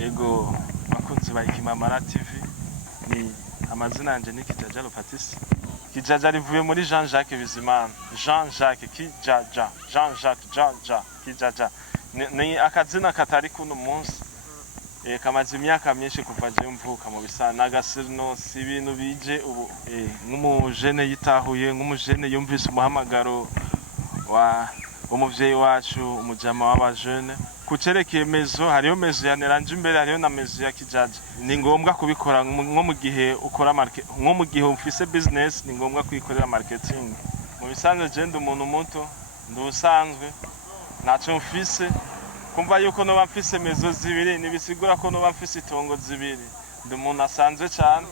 Ego bakunzi ba Ikimamara TV ni amazina yanje ni Kijaja Lopatisi. Kijaja rivuye muri Jean-Jacques Bizimana. Jean-Jacques Kijaja. Jean-Jacques Jaja Kijaja. Ni akazina katari kuno munsi. Kamaze imyaka myinshi kuva je mvuka mu bisana agasirno si ibintu bije ubu nk'umujene yitahuye nk'umujene yumvise umuhamagaro wa umuvyeyi wacu umujama w'abajene kucerekeye mezo hariyo mezo ya Neranje imbere hariyo na mezo ya Kijaja ni ngombwa kubikora nko mu gihe ukora nko mu gihe ufise business ni ngombwa kwikorera marketing mu bisanzwe je ndi umuntu muto ndusanzwe naco mfise kumva yuko no bamfise mezo zibiri nibisigura ko no bamfise itongo zibiri ndi umuntu asanzwe cyane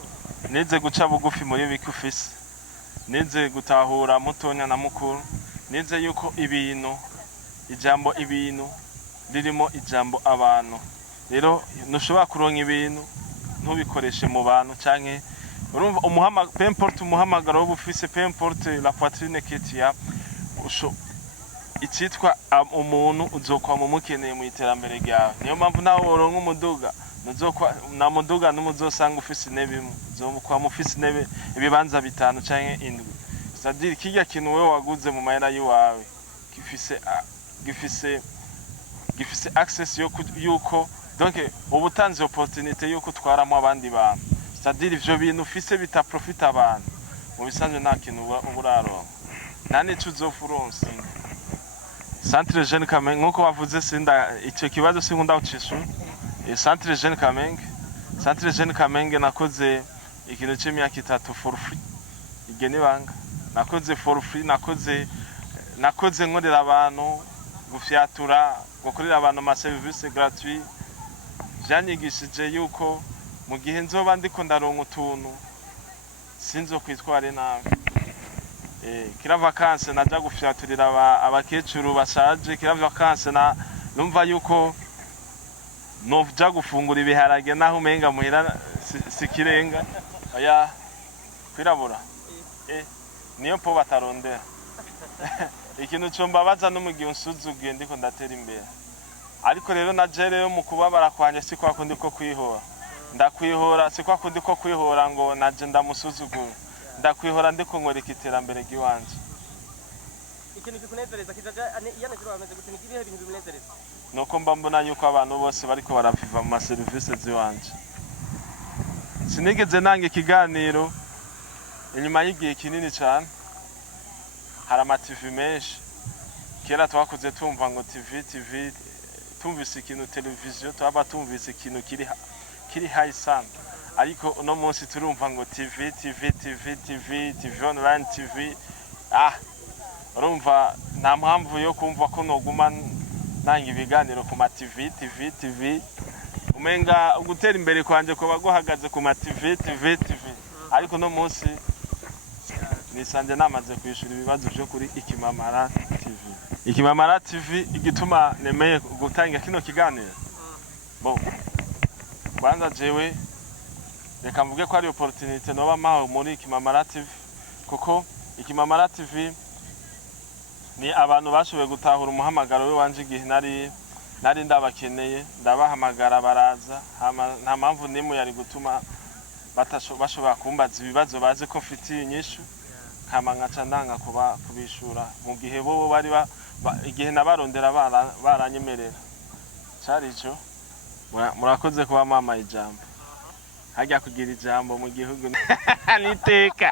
nize guca bugufi muri biki ufise nize gutahura mutonya na mukuru nize yuko ibintu ijambo ibintu ririmo ijambo abantu rero nushobora kuronka ibintu ntubikoreshe mu bantu canke urumva peu importe umuhamagaro w'ubufise peu importe la poitrine que tu as icitwa umuntu uzokwa mu mukeneye mu iterambere ryawe niyo mpamvu nawe woronka umuduga nuzokwa na muduga numuzosanga ufise intebe imwe uzokwa mu ufise intebe ibibanza bitanu canke indwi c'est-à-dire kirya kintu wewe waguze mu mahera yiwawe gifise access yuko donc ubutanze opportunité yuko twaramo abandi bantu c'est-à-dire ivyo bintu ufise bita profit abantu mu bisanzwe nta kintu uburaronka nta nico uzofuronse Centre Jeune Kamenge nkuko bavuze sinda icyo kibazo sinkunda ucishu Centre Jeune Kamenge Centre Jeune Kamenge nakoze ikintu cy'imyaka 3 for free igene banga nakoze for free nakoze nkorera abantu gufyatura gukorera abantu ama service gratuit byanyigishije yuko mu gihe nzoba ndiko ndaronka utuntu sinzo kwitware nabi kira vacances naja gufyaturira abakecuru bashaje kira vacances numva yuko novuja gufungura ibiharage naho umenga muhira sikirenga aya kwirabura niyo po batarondera ikintu cyombabaza no mu gihe unsuzugiye ndiko ndatera imbere ariko rero najereyo mu kubabara kwanje sikwa kundi ko kwihora ndakwihora sikwa kundi ko kwihora ngo naje ndamusuzugura ndakwihora ndiko ngoreka iterambere giwanje ikintu kikunezereza Kijaja yanezero bameze gute nikibihe bintu bimunezereza nuko mbona yuko abantu bose bariko baraviva mu services ziwanje sinigeze nange ikiganiro inyuma y'igihe kinini cyane hari ama TV menshi kera twakuze tumva ngo TV tumvise ikintu televiziyo twaba tumvise ikintu kiri high sana ariko uno munsi turumva ngo TV online TV urumva nta mpamvu yo kumva ko noguma nanga ibiganiro ku ma TV umenga ugutera imbere kwanje ko baguhagaze ku ma TV ariko no munsi nisanje namaze kwishura ibibazo byo kuri Ikimamara TV Ikimamara TV igituma nemeye gutanga kino kiganiro bon kwanza jewe reka mvuge ko ari opportunité noba maho muri Ikimamara TV kuko Ikimamara TV ni abantu bashoboye gutahura umuhamagaro we wanje igihe nari ndabakeneye ndabahamagara baraza nta mpamvu nimwe yari gutuma bashobora kumbaza ibibazo baze ko mfitiye inyishu kama nkaca ndanga kubishura mu gihe bo bari igihe nabarondera baranyemerera cari ico murakoze kuba mama ijambo hajya kugira ijambo mu gihugu niteka